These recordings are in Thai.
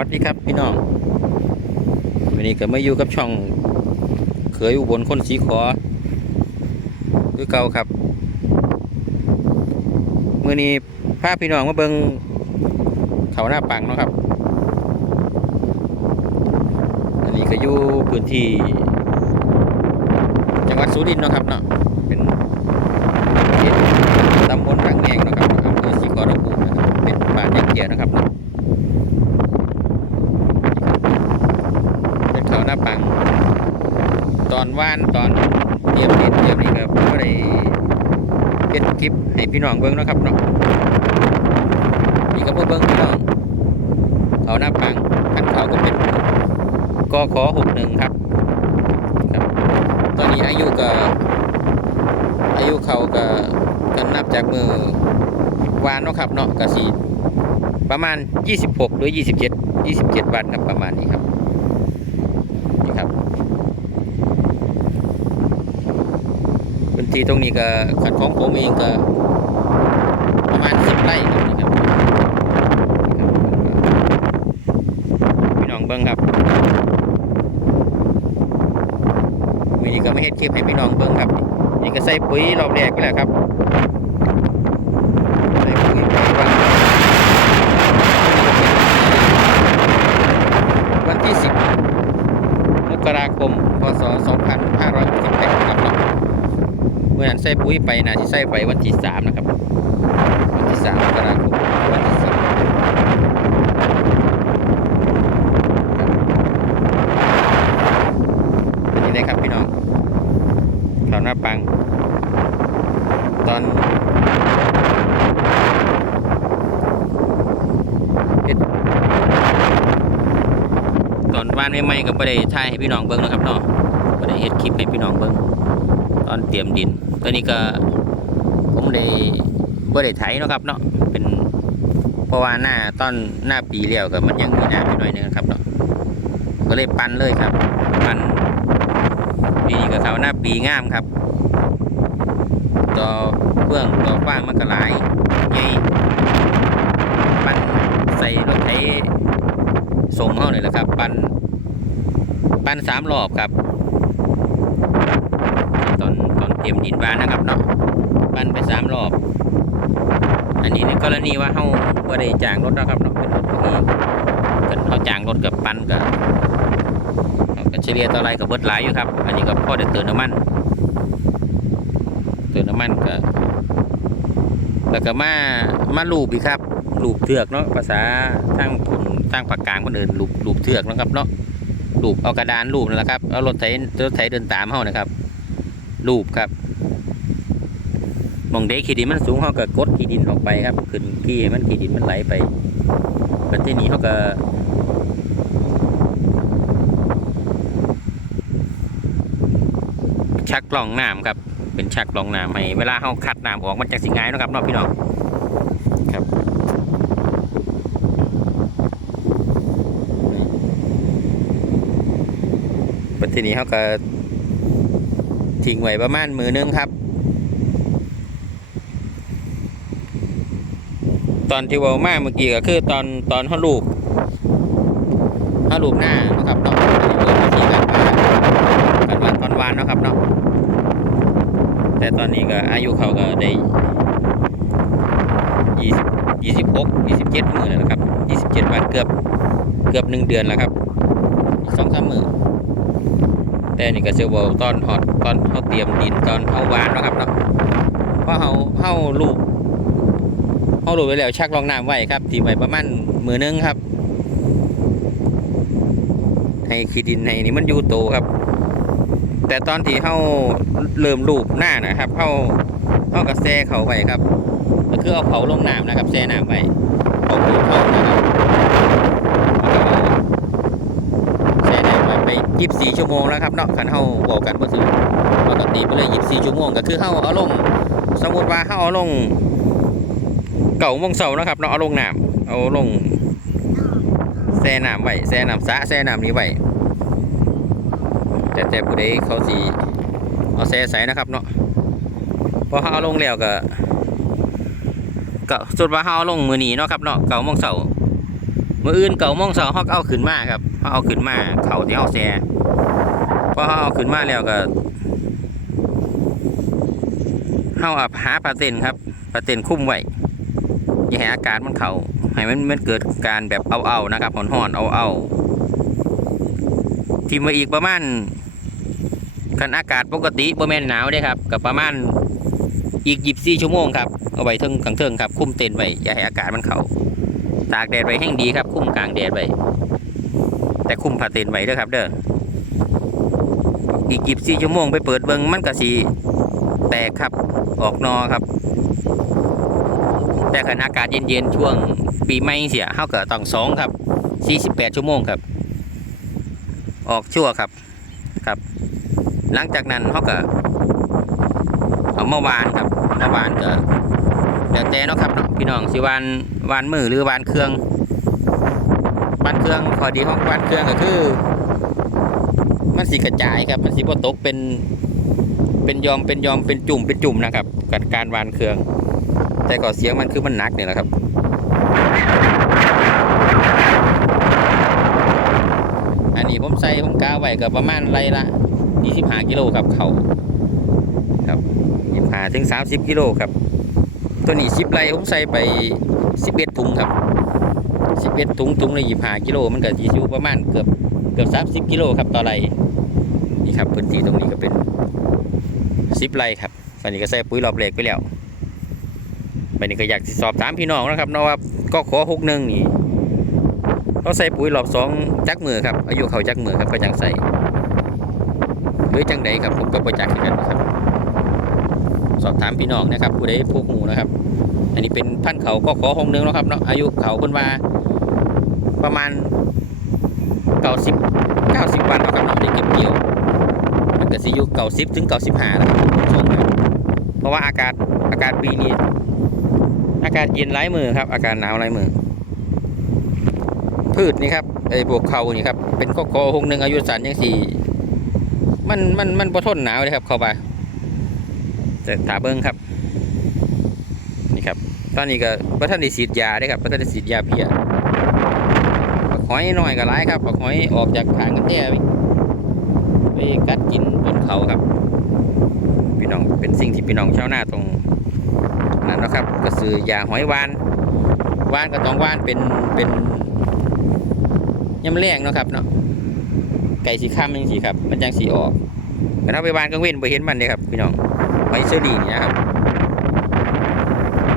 วัสดีครับพี่น้องวันนี้ก็มาอยู่กับช่องเขยอุบลคนสีขอคือเก่าครับเมื่อนี้พาพี่น้องมาเบิงเขาหน้าปังเนาะครับ อันนี้ก็อยู่พื้นที่จังหวัดสุรินทร์เนาะครับเนาะเป็นตำบลบางแงงเนาะครับอำเภอศรีขอรภูมินะครับเป็นบ้านเด็กเกียรนะครับเนาะ เปัง ตอนว่านตอนเตรียมดินเตรียมนี่ครับก็ได้เก็ดคลิปให้พี่น้องเบิ้งเนาะครับเนาะนี่ก็เพิ่เบิ้งพี่น้องเขาหน้าปังขันเขาก็เป็นกขอหกหนึ่งครับครับ ตอนนี้อายุก็อายุเขาก็กันนับจากมือวานเนาะครับเนาะก็สีประมาณ 26 หรือ 27 27 วันครับประมาณนี้ครับ นี่ครับ พื้นที่ตรงนี้ก็ขัดของผมเองก็ประมาณสิบไร่ครับนี่ครับพี่น้องเบิ้งครับมีนี่ก็ไม่เฮ็ดคลิปให้พี่น้องเบิ้งครับ นี่ก็ใส่ปุ๋ยรอบแรกไปแล้วครับวันที่สิบมกราคม พศ 2 เมื่อนั้นใส่ปุ๋ยไปนะที่ใส่ไปวันที่3นะครับ วันที่3มกราคมวันที่10เป็นยังไงครับพี่น้องข่าวหน้าปัง ตอนเฮ็ดตอนว่านใหม่ๆก็บ่ได้ถ่ายให้พี่น้องเบิ่งนะครับเนาะบ่ได้เฮ็ดคลิปให้พี่น้องเบิ่งตอนเตรียมดิน ตัวนี้ก็ผมได้บ่ได้ไถเนาะครับเนาะเป็นเพราะว่าหน้าตอนหน้าปีแล้วก็มันยังมีน้ำอยู่หน่อยนึงครับเนาะก็เลยปั่นเลยครับ ปั่นปีนี้ก็เขาหน้าปีงามครับ ต่อเบื้องต่อฟ้างมันก็หลายใหญ่ปั่นใส่รถไถส่งเข้าเลยแหละครับ ปันปันสามรอบครับ ตอนตอน เตรียมดินบานนะครับเนาะปันไปสามรอบ อันนี้ในกรณีว่าเขาบ่ได้จ้างรถนะครับเนาะเป็นรถพวกนี้กันเขาจ้างรถกับปันกับเขาก็เฉลี่ยต่อไรกับเบิดหลายอยู่ครับ อันนี้ก็พอได้เติมน้ำมันเติมน้ำมันก็แล้วก็มามาลูบอีกครับลูบเทือกเนาะภาษาทางผลทางภาคกลางคนอื่นลูบลูบเทือกนะครับเนาะลูบเอากระดานลูบนั่นแหละครับเอารถไถรถไถเดินตามเขานะครับ ลูบครับมองเด็กขี้ดินมันสูงเขาก็กดขี้ดินออกไปครับขึ้นขี้มันขี้ดินมันไหลไปประเทศนี้เขาก็ชักกล่องน้ำครับ เป็นชักกล่องน้ำให้เวลาเขาคัดน้ำออกมันจะสิง่ายนะครับเนาะพี่น้องครับปัจจุบันนี้เขาก็ ทิ้งไว้ประมาณมือนึงครับ ตอนที่เวามาเมื่อกี้ก็คือตอนตอนเขาลูกเขาลูกหน้านะครับเนาะอันนี้เป็นวิธีการปาการวางตอนวานนะครับเนาะแต่ตอนนี้ก็อายุเขาก็ได้ยี่สิบยี่สิบหกยี่สิบเจ็ดมือแล้วนะครับยี่สิบเจ็ดวันเกือบเกือบหนึ่งเดือนแล้วครับอีกสองสามมือ แต่นี่ก็เซลล์ตอนหอดตอนเขาเตรียมดินตอนเขาวานนะครับเนาะเพราะเขาเขาลูกเขาลูกไว้แล้วชักรองน้ำไว้ครับทีไว้ประมาณมือนึงครับให้ขี้ดินให้นี่มันอยู่โตครับ แต่ตอนที่เขาเริ่มลูกหน้านะครับเขาเขากระแซเขาไว้ครับ ก็คือเอาเผาลงน้ำนะครับแช่น้ำไว้เอาเผานะครับ 24 ชั่วโมงแล้วครับเนาะขันเฮาบอกกันว่าซื้อปกติไปเลย 24 ชั่วโมงก็คือเฮาเอาลง สมมติว่าเฮาเอาลงเก่าวงเสานะครับเนาะเอาลงน้ำเอาลงแซ่น้ำไว้แซ่น้ำสะแซ่น้ำนี้ไว้แต่แต่ผู้ใดเขาสีเอาแซ่ใสนะครับเนาะพอเฮาเอาลงแล้วก็ก็สุดว่าเฮาเอาลงมือหนีเนาะครับเนาะเก่าวงเสา มื่ออื่นเก่าโมงเสาเขาก็เอาขึ้นมาครับเขาเอาขึ้นมาเขาที่เขาแซ่พอเขาเอาขึ้นมาแล้วก็เขาเอาหาปลาเต็นครับปลาเต็นคุ้มไว้อย่าให้อากาศมันเขาให้มันมันเกิดการแบบเอาเอาๆนะครับห่อนๆเอาเอาๆที่มาอีกประมาณคันอากาศปกติบ่แม่นหนาวเด้ครับกับประมาณอีก24ชั่วโมงครับเอาไว้เทิงกลางเทิงครับ คุ้มเต็นไว้อย่าให้อากาศมันเข่า ตากแดดไว้แห้งดีครับ คุ้มกลางแดดไว้แต่คุ้มผ้าเต็นไว้ด้อครับ เด้ออีกกี่สี่ชั่วโมงไปเปิดเบิงมันก็สีแตกครับออกนอครับ แต่ขณะอากาศเย็นๆช่วงปีใหม่เสียเฮาก็ต้องสองครับสี่สิบแปดชั่วโมงครับ ออกชั่วครับครับ หลังจากนั้นเขาก็เอามาวานครับมาวานก็เดี๋ยวแต่เนาะครับเนาะพี่น้องสิวานวานมือหรือวานเครื่องวานเครื่องขอดีของวานเครื่องก็คือ มันสีกระจายครับมันสีบ่ตกเป็นเป็นยอมเป็นยอมเป็นจุ่มเป็นจุ่มนะครับกับการวานเครื่อง แต่ก่อเสียงมันคือมันหนักเนี่ยแหละครับอันนี้ผมใส่ผมกาไว้กับประมาณไรละ25กิโลครับเขาครับ25ถึง30กิโลครับ ตัวนี้สิบไรผมใส่ไปสิบเอ็ดถุงครับสิบเอ็ดถุงถุงละยี่ห้ากิโลมันก็จะอยู่ประมาณเกือบเกือบสามสิบกิโลครับต่อไรนี่ครับพื้นที่ตรงนี้ก็เป็นสิบไรครับวันนี้ก็ใส่ปุ๋ยรอบแรกไปแล้ววันนี้ก็อยากสอบถามพี่น้องนะครับเนาะว่าก็ขอหกหนึ่งนี่เราใส่ปุ๋ยรอบสองจักมือครับอายุเขาจักมือครับก็จังใส่หรือจังใดครับผมก็ประจักษ์คือกันนะครับ สอบถามพี่น้องนะครับผู้ใดพวกหมูนะครับ อันนี้เป็นพันธุ์เขาก็ขอหงหนึงแล้วครับเนาะอายุเขาคนว่าประมาณเก้าสิบเก้าสิบวันแล้วครับเนาะได้เก็บเกี่ยวมันก็สิอยู่เก้าสิบถึงเก้าสิบห้าแล้วครับช่วงนั้นเพราะว่าอากาศอากาศปีนี้อากาศเย็นหลายมือครับ อากาศหนาวหลายมือ พืชนี่ครับไอ้พวกเขานี่ครับเป็นก็ขอหงหนึงอายุสั้นยังสี่มันมันมันบ่ทนหนาวเลยครับเข้าไป แต่ตาเบิ้งครับนี่ครับ ตอนนี้ก็พระท่านได้ฉีดยาได้ครับพระท่านได้ฉีดยาเพียปักหอยน้อยก็ร้ายครับปักหอยออกจากทางกันแท้ไปไปกัดกินบนเขาครับ พี่น้องเป็นสิ่งที่พี่น้องชาวนาตรงนั้นนะครับ ก็คือยาหอยวานวานก็ต้องวานเป็นเป็นยำแรงนะครับเนาะไก่สีข้ามยังสีครับ มันจังสีออกแต่ถ้าไปวานก็เว้นไปเห็นมันเลยครับพี่น้อง หอยเชอรี่นี่นะครับ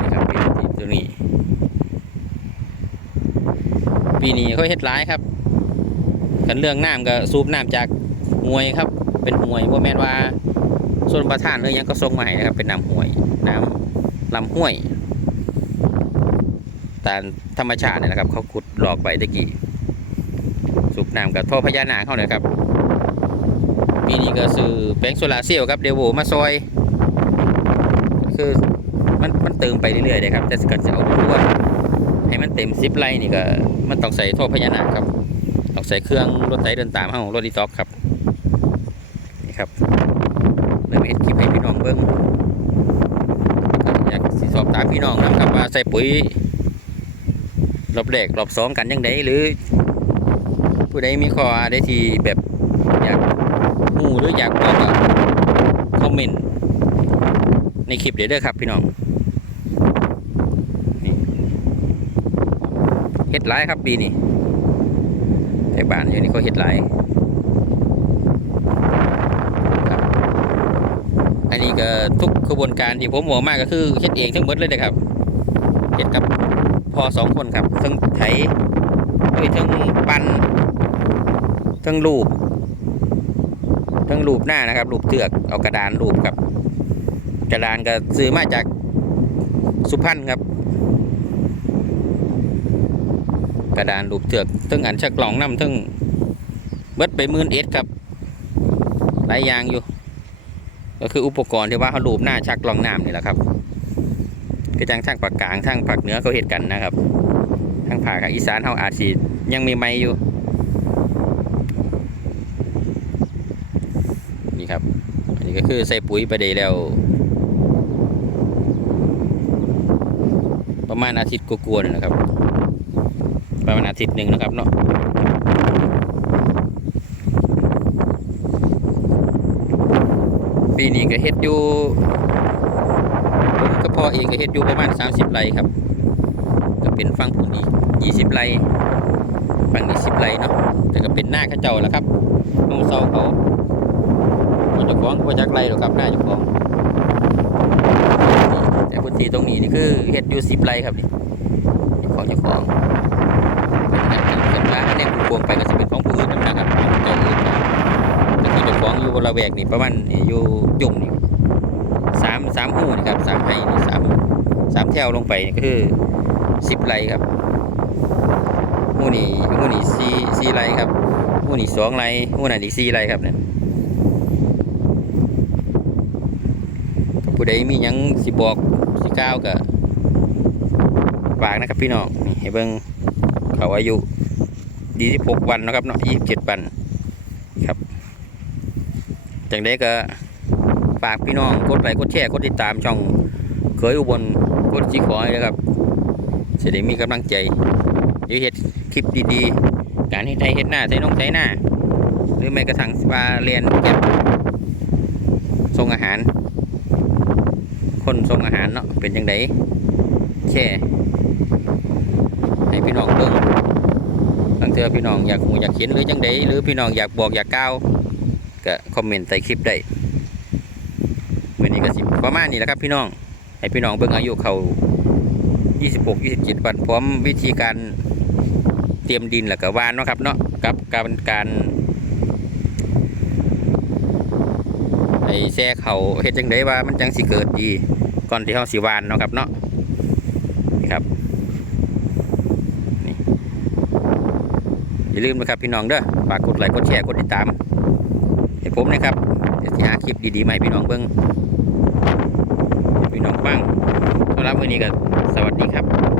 นี่ครับเป็นที่ตัวนี้ ปีนี้เขาเฮ็ดร้ายครับ กันเรื่องน้ำก็สูบน้ำจากห้วยครับ เป็นห้วยว่าแม่นว่าส่วนประทานเลยยังก็ส่งให้นะครับ เป็นน้ำห้วยน้ำลำห้วยตามธรรมชาตินี่แหละครับ เขาขุดหลอกไปตะกี้สูบน้ำกับท่อพญานาคเขาเนี่ยครับปีนี้ก็ซื้อแปลงโซลาร์เซลล์ครับเดวโวมาซอย คือมันมันเติมไปเรื่อยๆเลยครับ แต่สกัดจะเอาล้วนให้มันเต็มซิปไลน์นี่ก็มันต้องใส่ท่อพญานาคครับต้องใส่เครื่องรถไถเดินตามเฮารถดีท็อกครับนี่ครับเลยไปเฮ็ดคลิปให้พี่น้องเบิ่งก็อยากสิสอบถามพี่น้องนะครับว่าใส่ปุ๋ยรอบแรกรอบสองกันยังไงหรือ ผู้ใดมีข้ออะไรที่แบบอยากหูหรืออยากบอกก็คอมเมนต์ ในคลิปเดี๋ยวเด้อครับพี่น้องนี่เฮ็ดหลายครับปีนี้ไอ้บ้านอยู่นี่เขาเฮ็ดหลายครับอันนี้ก็ทุกกระบวนการที่ผมหัวมากก็คือเฮ็ดเองทั้งหมดเลยนะครับเฮ็ดกับพอสองคนครับทั้งไถเอ้ยทั้งปันทั้งลูบทั้งรูปหน้านะครับรูปเตือกเอากระดานรูปครับ กระดานก็ซื้อมาจากสุพรรณครับ กระดานรูปเตือกทั้งอันชักกล่องน้ำทั้งเบิดไปมื่นเอ็ดครับหลายอย่างอยู่ ก็คืออุปกรณ์ที่ว่าเขารูปหน้าชักกล่องน้ำนี่แหละครับคือจังทางภาคกลางทางภาคเหนือเขาเห็ดกันนะครับทางภาคอีสานเขาอาจสิยังมีไม่อยู่นี่ครับ อันนี้ก็คือใส่ปุ๋ยไปได้แล้ว ประมาณอาทิตย์กัวาๆนี่นะครับ ประมาณอาทิตย์หนึ่งนะครับเนาะปีนี้ก็เฮ็ดอยู่ผมกับพ่อเองก็เฮ็ดอยู่ประมาณ 30ไร่ครับ ก็เป็นฟังผุนอีก20ไร่ฝั่งนี้10ไร่เนาะแต่ก็เป็นหน้าข้าเจ้าแล้วครับน้องเซาเขาเขาจะฟ้าของก็บ่จักไร่หรอกครับหน้าเจ้าของ แต่พื้นที่ตรงนี้นี่คือเฮ็ดอยู่10ไร่ครับนี่นี่ของเจ้าของเป็นการจัดสรรว่าอันนี้ปลูกไปก็จะเป็นของผู้อื่นนะครับของเจ้าอื่นนะแต่คือเจ้าของอยู่บริเวณนี่ประมาณอยู่จุ่มนี่สามสามหูนี่ครับสามให้สามสามแถวลงไปนี่ก็คือสิบไร่ครับหูนี่หูนี่สี่สี่ไร่ครับหูนี่สองไร่หูนั่นอีกสี่ไร่ครับเนี่ยผู้ใดมียังสิบอก สิกล่าก็ฝากนะครับพี่น้องให้เบิ่งเขาอายุดีที่หกวันนะครับเนาะยี่สิบเจ็ดวันครับจังได้ก็ฝากพี่น้องกดไลค์กดแชร์กดติดตามช่องเคยอุบลกดจีขอให้นะครับจะได้มีกำลังใจเดี๋ยวเฮ็ดคลิปดีๆ การเฮ็ดไทยเฮ็ดหน้าใส่นงใส่หน้า หรือแม้กระทั่งว่าเรียนเก็บส่งอาหาร คนส่งอาหารเนาะ เป็นยังไงแช่ให้พี่น้องเบิ่งบางเทื่อพี่น้องอยากหูอยากเห็นหรือจังไดหรือพี่น้องอยากบอกอยากกล่าวก็คอมเมนต์ใต้คลิปได้วันนี้ก็สิประมาณนี้แหละครับพี่น้องให้พี่น้องเบิ่งอายุเขา26 27วันพร้อมวิธีการเตรียมดินแล้วก็วานเนาะครับเนาะกับการการไอ้แซ่เขาเฮ็ดจังไดว่ามันจังสิเกิดดี ก่อนที่เขาสีวานเนาะครับเนาะนี่ครับนี่อย่าลืมนะครับพี่น้องเด้อฝากกดไลค์กดแชร์กดติดตามให้ผมนะครับเดี๋ยวสิหาคลิปดีๆใหม่พี่น้องเบิ้งพี่น้องฟังสำหรับมื้อนี้ก็สวัสดีครับ